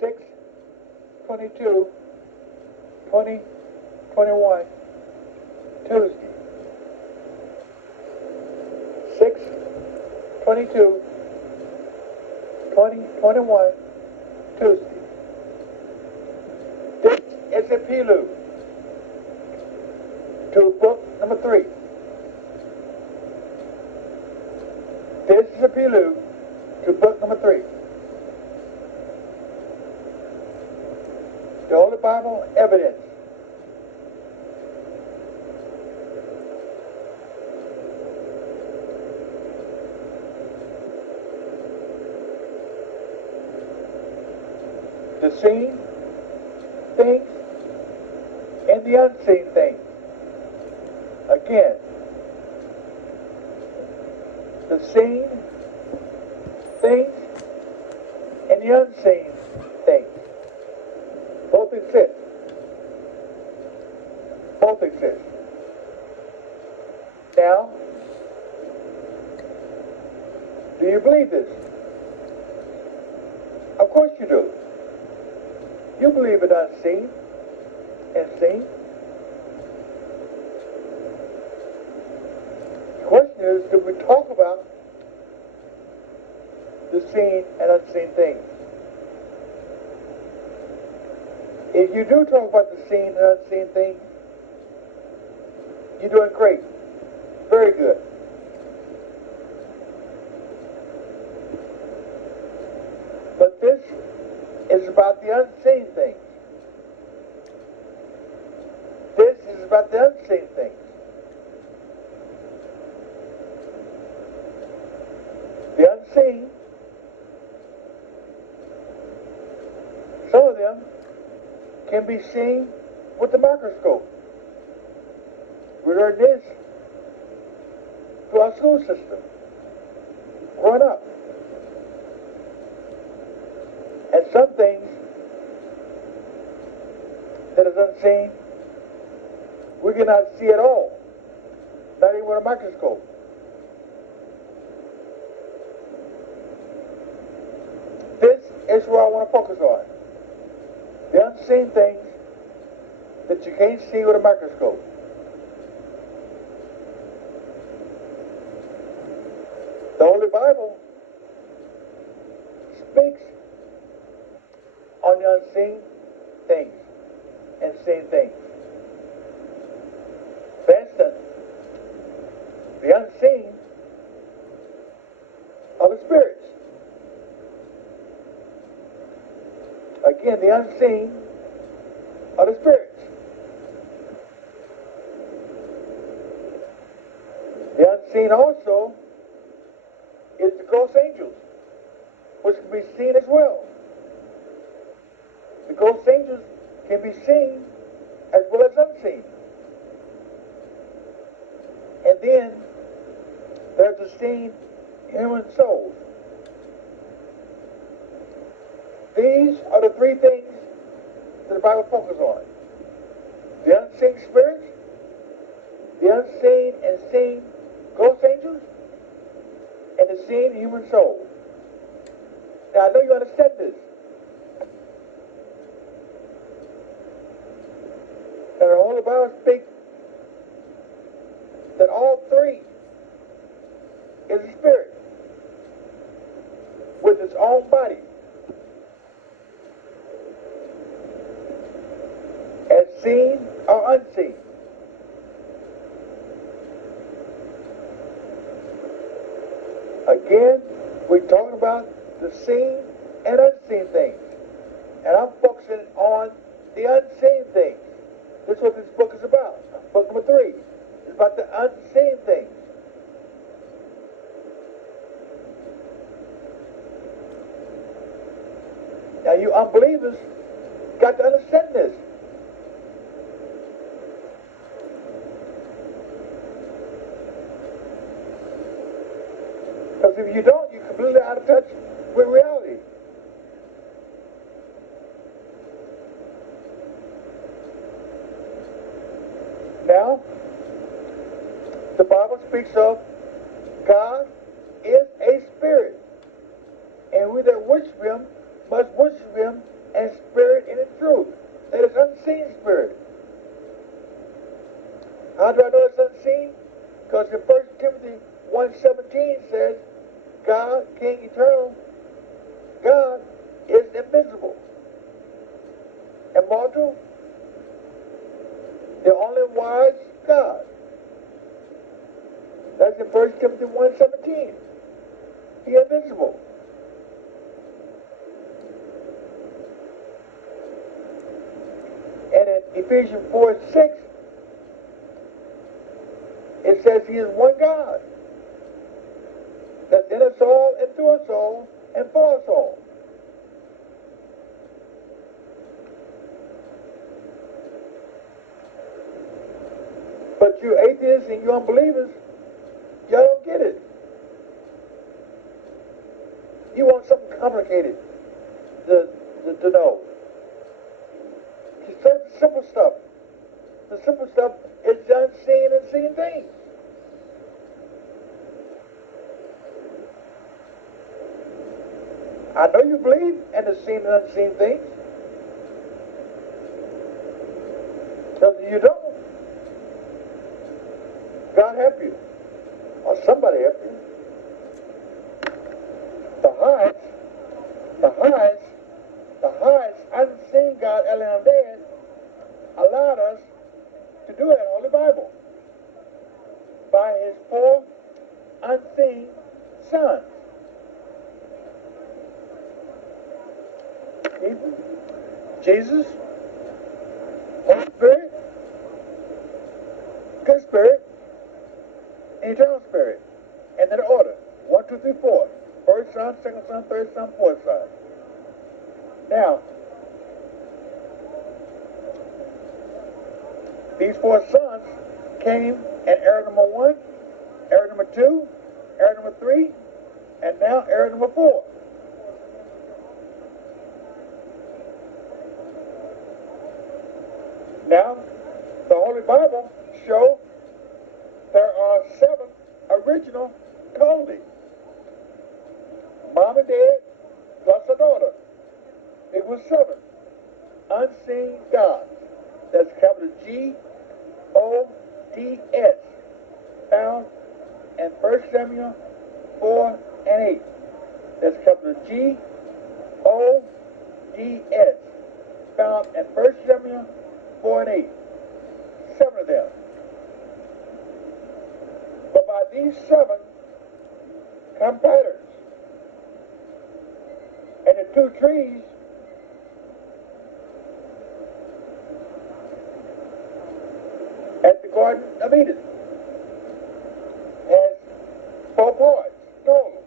6, 22, 20, 21, Tuesday. 6, 22, 20, 21, Tuesday. This is a prelude to book number 3. This is a prelude to book number 3. The Holy Bible Evidence. The seen things and the unseen things. Again, the seen things and the unseen things. Both exist. Both exist. Now, do you believe this? Of course you do. You believe it unseen and seen. The question is, do we talk about the seen and unseen things? If you do talk about the seen and unseen things, you're doing great. Very good. But this is about the unseen things. This is about the unseen things. The unseen, some of them can be seen with the microscope. We learned this through our school system, growing up. And some things that is unseen, we cannot see at all, not even with a microscope. This is what I want to focus on. The unseen things that you can't see with a microscope. The Holy Bible speaks on the unseen things and seen things. For instance, the unseen are the spirits. Again, the unseen are the spirits. The unseen also is the ghost angels, which can be seen as well. The ghost angels can be seen as well as unseen. And then there's the seen human souls. These are the three things that the Bible focuses on. The unseen spirits, the unseen and seen ghost angels, and the seen human soul. Now I know you understand this. And the Holy Bible speaks that all three is a spirit with its own body. As seen or unseen. Again, we're talking about the seen and unseen things. And I'm focusing on the unseen things. This is what this book is about. Book number 3 is about the unseen things. Now you unbelievers got to understand this. Because if you don't, you're completely out of touch with reality. Now, the Bible speaks of God is a spirit, and we that worship him must worship him and spirit in its truth. That is unseen spirit. How do I know it's unseen? Because in 1 Timothy 1:17 says, God, King eternal, God is invisible, immortal, the only wise God. That's in 1 Timothy 1:17. He is invisible. And in Ephesians 4:6, it says he is one God, that's in us all and through us all and for us all. But you atheists and you unbelievers, y'all don't get it. You want something complicated to know. Just say the simple stuff. The simple stuff is the unseen and seen things. I know you believe in the seen and unseen things. So if you don't, God help you. Or somebody help you. The highest unseen God, Elohim Dead, allowed us to do it in the Holy Bible by his four unseen sons. Jesus, Holy Spirit, good spirit, and eternal spirit. And then the order. 1, 2, 3, 4. First son, second son, third son, fourth son. Now, these four sons came in era number 1, era number 2, era number 3, and now era number 4. Now, the Holy Bible shows there are 7 original Colby. Mom and dad plus a daughter. It was 7 unseen gods. That's capital G-O-D-S. Found in 1 Samuel 4 and 8. That's capital G-O-D-S. Found in 1 Samuel 4 and 8. 7 of them. But by these 7 come patterns. And the 2 trees at the Garden of Eden has 4 boys total.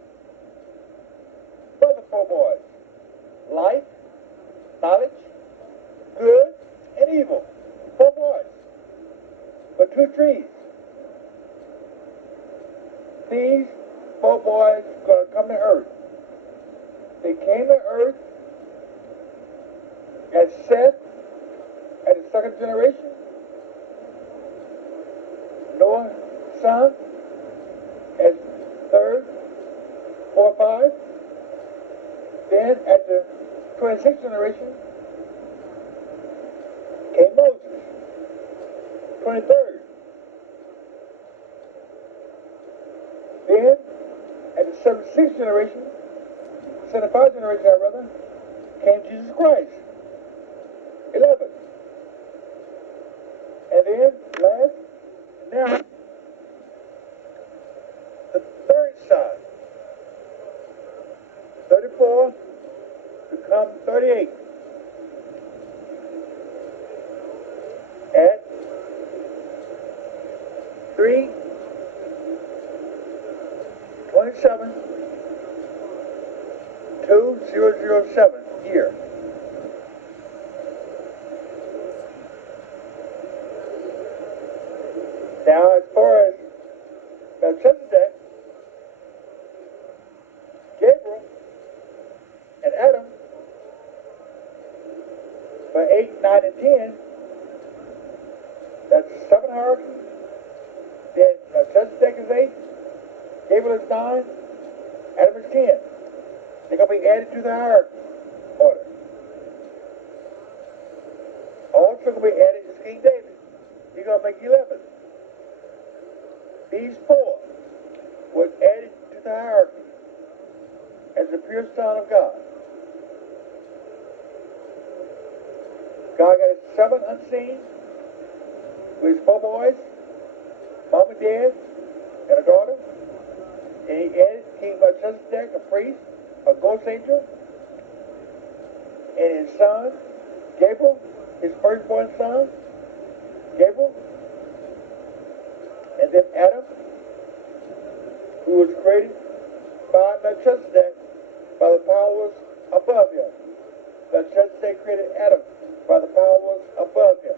Further 4 boys. Life, knowledge, good, and evil. 4 boys. But 2 trees. These 4 boys are going to come to earth. They came to earth as Seth at the 2nd generation, Noah's son as 3rd, 4, 5. Then at the 26th generation came Moses, 23rd. Then at the 76th generation, 75th generation, rather, came Jesus Christ, 11th. And then last, now, the 3rd son, 34 become 38. At 3/27/2007 year. Now, as far as Melchizedek, Gabriel, and Adam, for 8, 9, and 10, that's 7 hierarchies. Then Melchizedek is 8, Gabriel is 9, Adam is 10. They're going to be added to the hierarchy order. I'll make 11. These four was added to the hierarchy as the pure Son of God. God got his 7 unseen with his 4 boys, mom and dad, and a daughter. And he added King Melchizedek, a priest, a ghost angel, and his son, Gabriel, his firstborn son, Gabriel. And then Adam, who was created by Melchizedek by the powers above him. Melchizedek created Adam by the powers above him.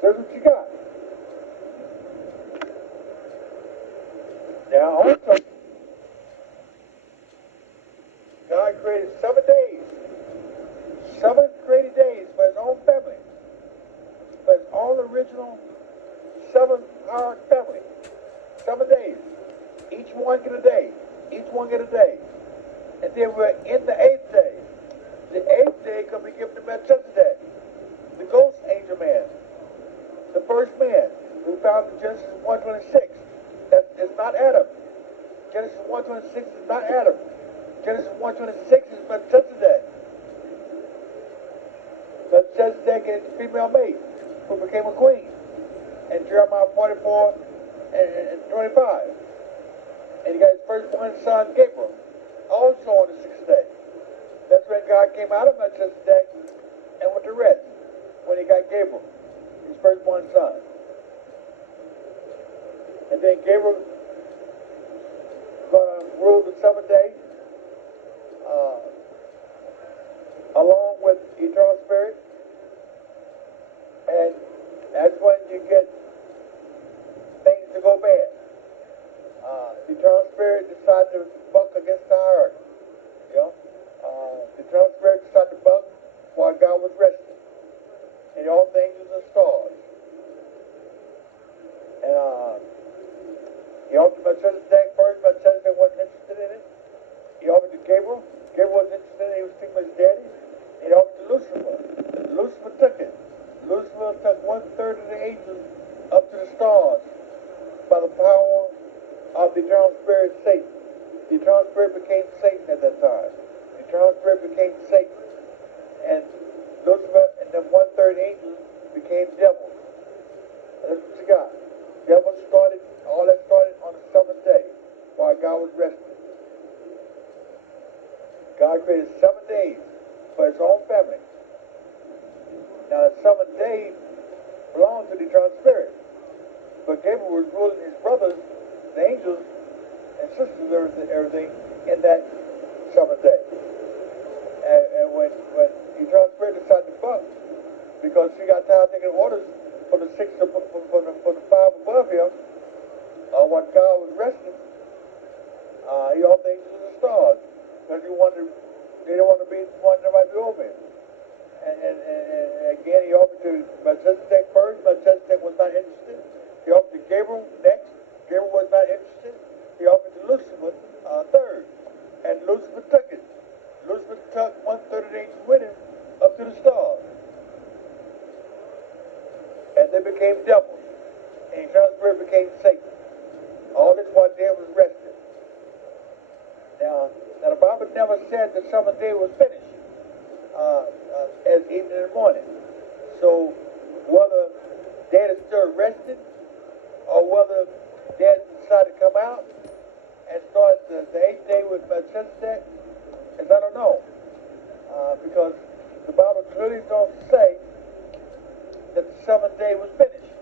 So that's what you got. Now also, God created 7 days. 7 created days for his own family. For his own original 7-hour family. 7 days. Each one get a day. Each one get a day. And then we're in the 8th day. The 8th day can be given to Melchizedek, the ghost angel man, the first man who found in Genesis 1:26. That is not Adam. Genesis 1:26 is not Adam. Genesis 1:26 is Melchizedek. Melchizedek is a female mate who became a queen. And Jeremiah 44 and 25. And he got his firstborn son, Gabriel, also on the 6th day. That's when God came out of Melchizedek and went to rest, when he got Gabriel, his firstborn son. And then Gabriel going to rule the 7th day, along with Eternal Spirit. And that's when you get things to go bad. The Eternal Spirit decided to buck against the hierarchy. You know? The Eternal Spirit decided to buck while God was resting. And all the angels and stars. And he offered Melchizedek first. Melchizedek wasn't interested in it. He offered to Gabriel. Gabriel wasn't interested in it. He was thinking of his daddy. And he offered to Lucifer. Lucifer took it. Lucifer took 1/3 of the angels up to the stars by the power of the Eternal Spirit, Satan. The Eternal Spirit became Satan at that time. The Eternal Spirit became Satan. And Lucifer and the 1/3 angels became devils. And that's what you got. Devils started, all that started on the 7th day while God was resting. God created 7 days for his own family. Now the 7th day belonged to the Eternal Spirit. But Gabriel was ruling his brothers, the angels, and sisters, everything in that 7th day. And when the Eternal Spirit decided to buck, because she got tired of taking orders from the 6 from the 5 above him, while God was resting, he offered the angels and stars. Because they didn't want to be one that might be over him. And again, he offered to Melchizedek first. Melchizedek was not interested. He offered to Gabriel next. Gabriel was not interested. He offered to Lucifer third. And Lucifer took it. Lucifer took 1/3 of the angels with him up to the stars. And they became devils. And the Eternal Spirit became Satan. All this while Dan was resting. Now the Bible never said the 7th day was finished. As evening and morning. So whether dad is still rested or whether dad decided to come out and start the 8th day with Melchizedek, as I don't know. Because the Bible clearly don't say that the 7th day was finished.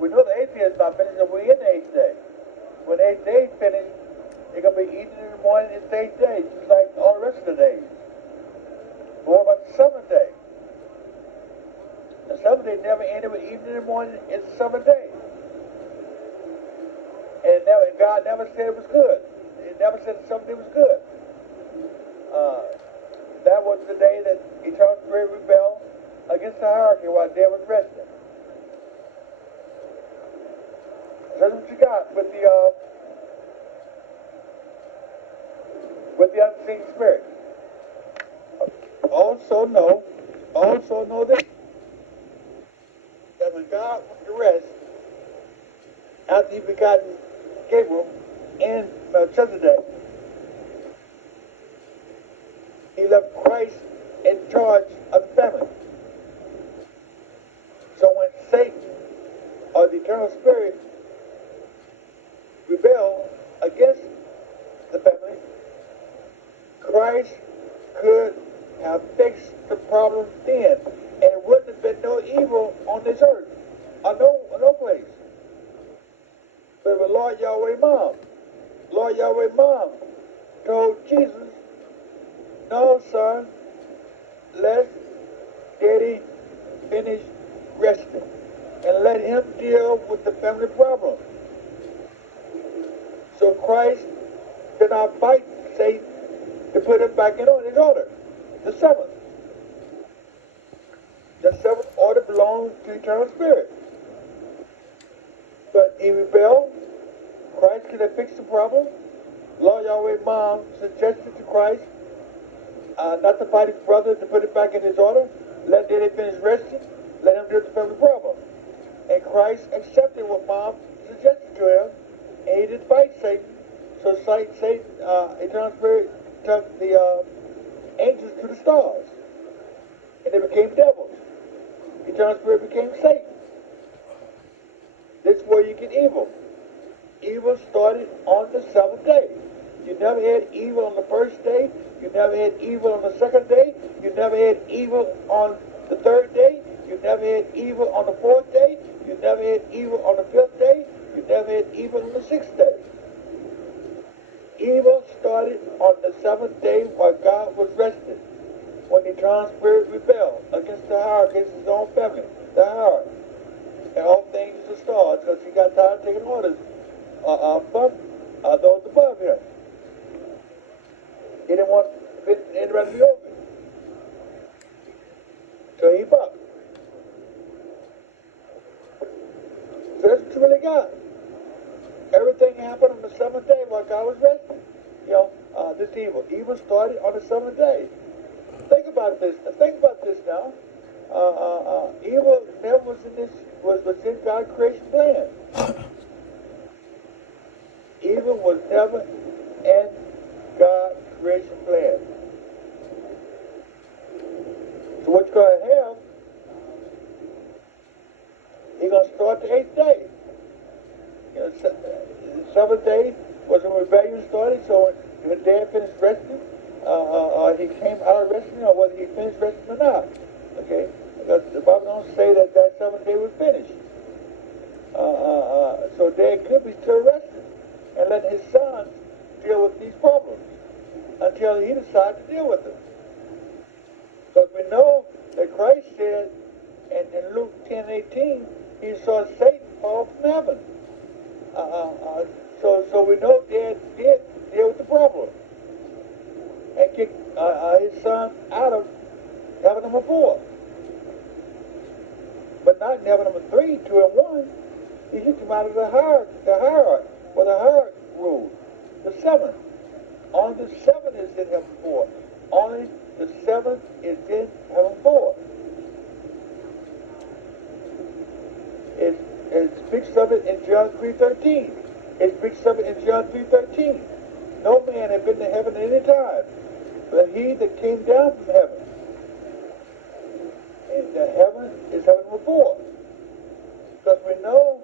We know the 8th day is not finished, and we're in the 8th day. When the 8th day is finished, it's going to be evening in the morning, it's the 8th day, just like all the rest of the days. But what about the 7th day? The 7th day never ended with evening in the morning, it's the 7th day. And God never said it was good. It never said the 7th day was good. That was the day that Eternal Spirit rebelled against the hierarchy while Dan was resting. That's what you got with the unseen spirit. Also know Also know this, that when God went to rest, after he begotten Gabriel and Melchizedek, he left Christ in charge of the family. So when Satan, or the eternal spirit, rebelled against the family, Christ could have fixed the problem then, and it wouldn't have been no evil on this earth, or no place. But with Lord Yahweh Mom told Jesus, no, son, let Daddy finish resting and let him deal with the family problem. So Christ did not fight Satan to put him back in on his order. The seventh. The seventh order belongs to the eternal spirit. But he rebelled. Christ could have fixed the problem. Lord Yahweh Mom suggested to Christ not to fight his brother, to put it back in his order. Let Daddy finish resting. Let him deal with the family problem. And Christ accepted what Mom suggested to him, and he didn't fight Satan. So Satan, eternal spirit, took the angels to the stars, and they became devils. Eternal spirit became Satan. This is where you get evil. Evil started on the seventh day. You never had evil on the first day. You never had evil on the second day. You never had evil on the third day. You never had evil on the fourth day. You never had evil on the fifth day. You never had evil on the sixth day. Evil started on the seventh day while God was resting, when the eternal spirit rebelled against the hierarchy, against his own family, the hierarchy, and all things to the stars, because he got tired of taking orders from those above him. He didn't want anybody to be over him. So he bucked. So that's what you really got. Everything happened on the seventh day while God was resting. This evil. Evil started on the seventh day. Think about this. Think about this now. Evil never was in God's creation plan. Evil was never in God's creation plan. So what you're going to have, you're going to start the eighth day. The seventh day was when rebellion started, so when Dad finished resting, he came out of resting, or whether he finished resting or not. Okay? Because the Bible don't say that seventh day was finished. So Dad could be still resting and letting his sons deal with these problems until he decides to deal with them. Because we know that Christ said in Luke 10:18, he saw Satan fall from heaven. So we know Dad did deal with the problem and kicked his son out of heaven number 4. But not in heaven number 3, 2, and 1. He kicked him out of the hierarchy, where the hierarchy ruled. The 7th. Only the 7th is in heaven 4. Only the 7th is in heaven 4. It speaks of it in John 3:13. It speaks of it in John 3:13. No man had been to heaven at any time, but he that came down from heaven. And the heaven is heaven number 4. Because we know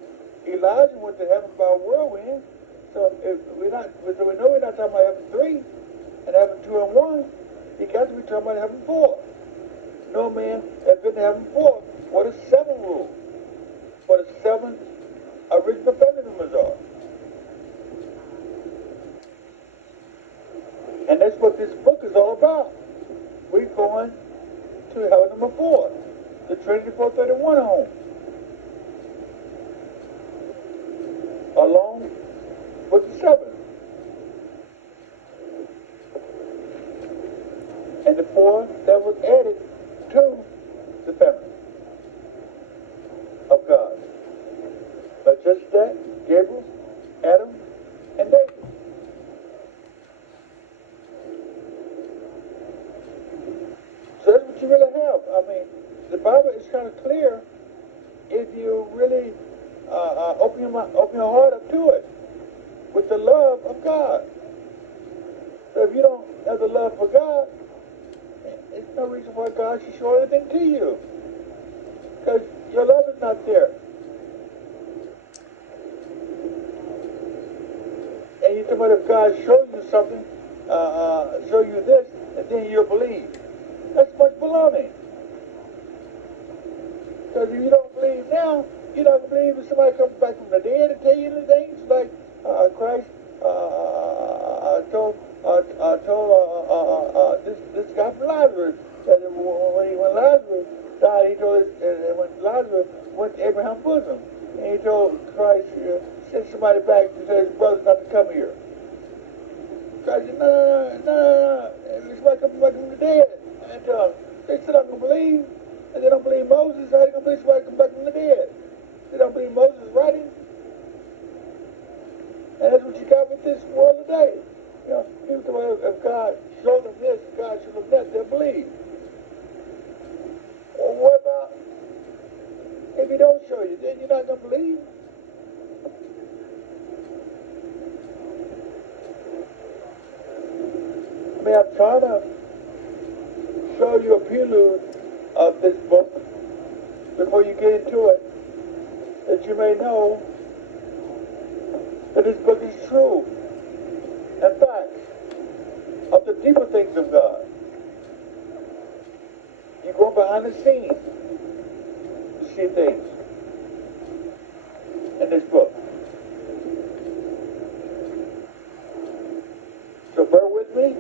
Elijah went to heaven by a whirlwind. So we know we're not talking about heaven 3 and heaven 2 and 1. He got to be talking about heaven 4. No man had been to heaven 4. What does 7 rule? What the 7 original family members are. And that's what this book is all about. We're going to heaven number 4, the Trinity 431 home. Along with the 7. And the 4 that was added to the family of God. But just that, Gabriel, Adam, and David. So that's what you really have. I mean, the Bible is kind of clear if you really open your heart up to it with the love of God. So if you don't have the love for God, there's no reason why God should show anything to you, because your love is not there. And you talk about if God shows you something, show you this, and then you'll believe. That's much baloney. Because if you don't believe now, you're not going to believe if somebody comes back from the dead and tell you anything. It's like Christ told this guy from Lazarus that when Lazarus died, he told when Lazarus went to Abraham's bosom, and he told Christ, send somebody back to tell his brothers not to come here. Christ said, no. If somebody comes back from the dead, and they still not going to believe. And they don't believe Moses, how they going to believe somebody come back from the dead? They don't believe Moses' writings. And that's what you got with this world today. You know, people talk about if God showed them this, God showed them that, they'll believe. Well, what about if he don't show you? Then you're not going to believe. I mean, I'm trying to show you a prelude of this book before you get into it, that you may know that this book is true and facts of the deeper things of God. You go behind the scenes to see things in this book. So bear with me.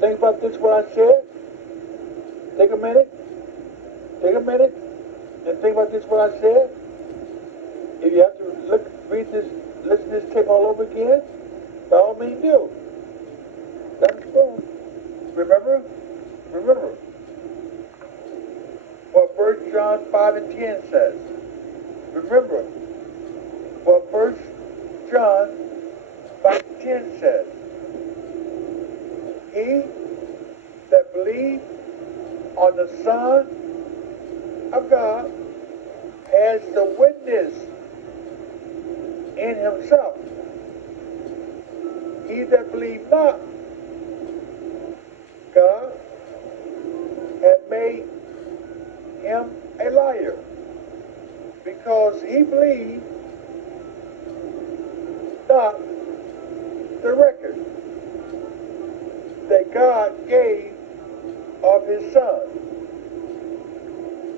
Think about this, what I said. Take a minute and think about this, what I said. If you have to listen to this tape all over again, by all means do. That's cool. Remember what 1 John 5 and 10 says. Remember what 1 John 5 and 10 says. He that believes on the Son of God has the witness in himself. He that believes not God hath made him a liar, because he believed not the record that God gave of his Son.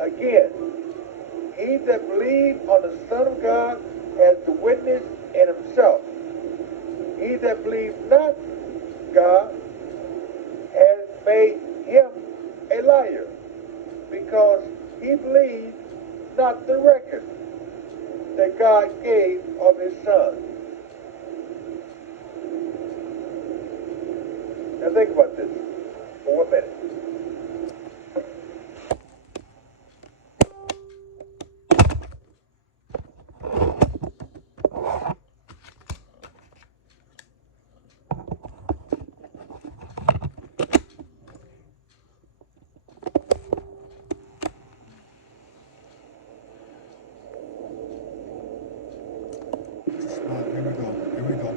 Again, he that believes on the Son of God has the witness in himself. He that believes not God has made him a liar, because he believed not the record that God gave of his Son. Now think about this for 1 minute. Here we go.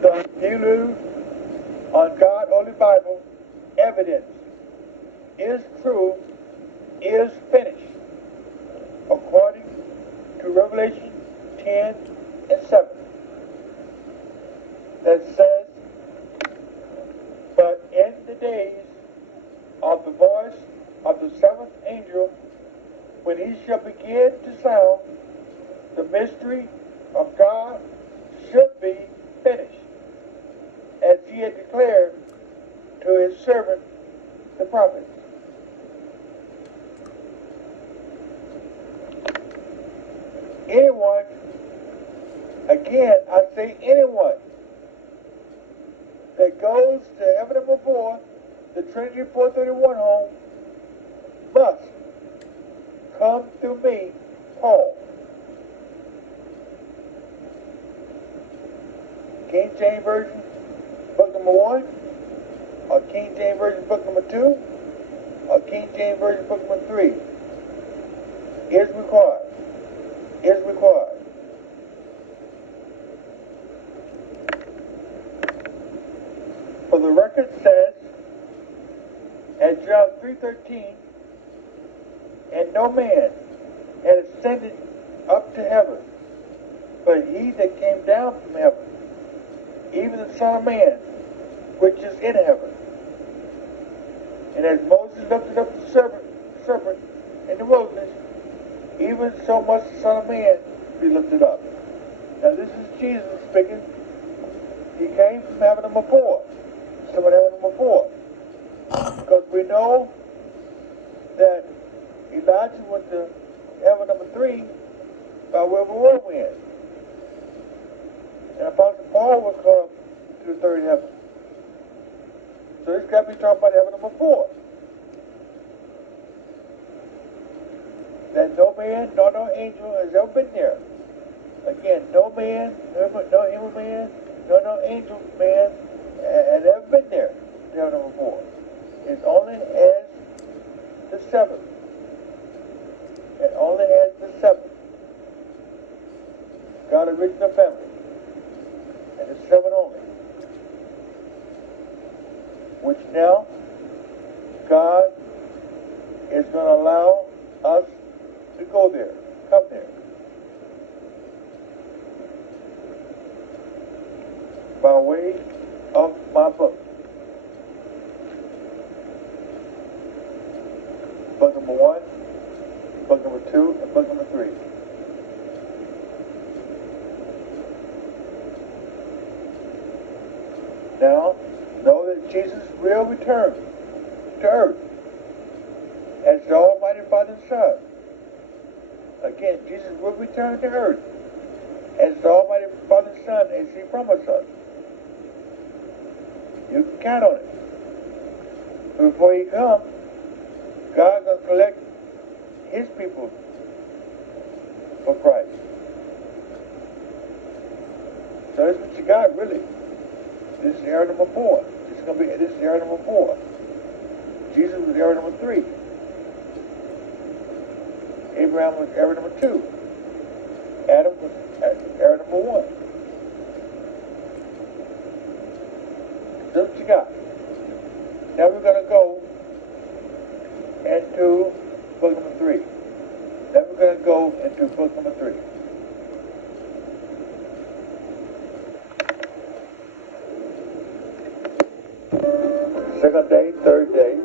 The prelude on God Holy Bible, evidence is true, is finished, according to Revelation 10 and 7. That says, but in the days of the voice of the seventh angel, when he shall begin to sound, the mystery of God should be finished, as he had declared to his servant, the prophets. Anyone, again, I say anyone, that goes to Heaven Number 4, the Trinity 431 home, must come through me, Paul. King James Version, book number 1, or King James Version book number 2, or King James Version book number 3, is required. Is required. For the record says, at John 3:13, and no man had ascended up to heaven, but he that came down from heaven, even the Son of Man, which is in heaven. And as Moses lifted up the serpent in the wilderness, even so must the Son of Man be lifted up. Now this is Jesus speaking. He came from heaven number 4. Someone heaven number 4. Because we know that Elijah went to heaven number 3 by way of a whirlwind. And Apostle Paul was called up to the third heaven. So this got to be talking about heaven number 4. That no man, nor no angel has ever been there. Again, no man, no human man, no angel man has ever been there to heaven number 4. It's only as the 7th. It only has the 7th. God original family. And the 7 only. Which now, God is going to allow us to go there. Come there. By way of my book. Book number 1, book number 2, and book number 3. Now, know that Jesus will return to earth as the Almighty Father and Son. Again, Jesus will return to earth as the Almighty Father and Son, as He promised us. You can count on it. But before He comes, God's going to collect His people for Christ. So that's what you got, really. This is era number 4. This is era number 4. Jesus was era number 3. Abraham was era number 2. Adam was era number 1. That's what you got. Now we're going to go into book number 3. Then we're going to go into book number 3. Second day, third day.